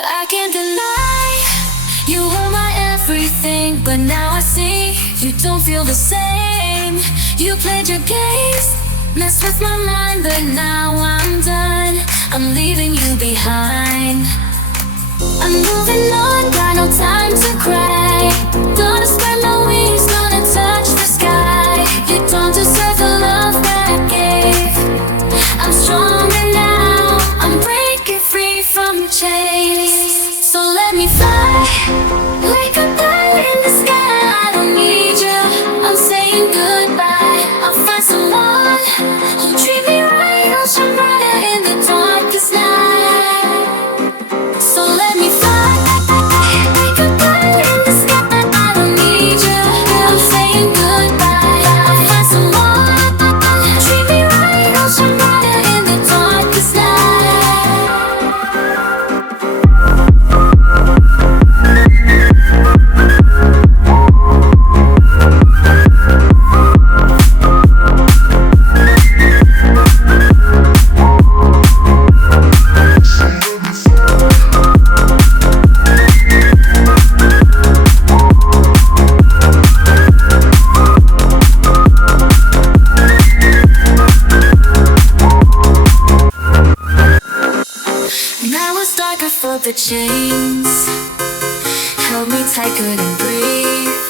I can't deny you were my everything, but now I see you don't feel the same. You played your games, messed with my mind, but now I'm done. I'm leaving you behind. I'm moving on, got no time to cry. Gonna spread my wings, gonna touch the sky. You don't deserve the love that I gave. I'm stronger now, I'm breaking free from the chains. So let me fly, like a bird in the sky. I don't need you, I'm saying goodbye. I'll find someone who'll treat me right. I'll shine brighter in the darkest night. So let me fly, like a bird in the sky. I don't need you, I'm saying goodbye. I'll find someone who'll treat me right. I'll shine brighter in the darkest night. Now it's darker for the chains held me tight, couldn't breathe.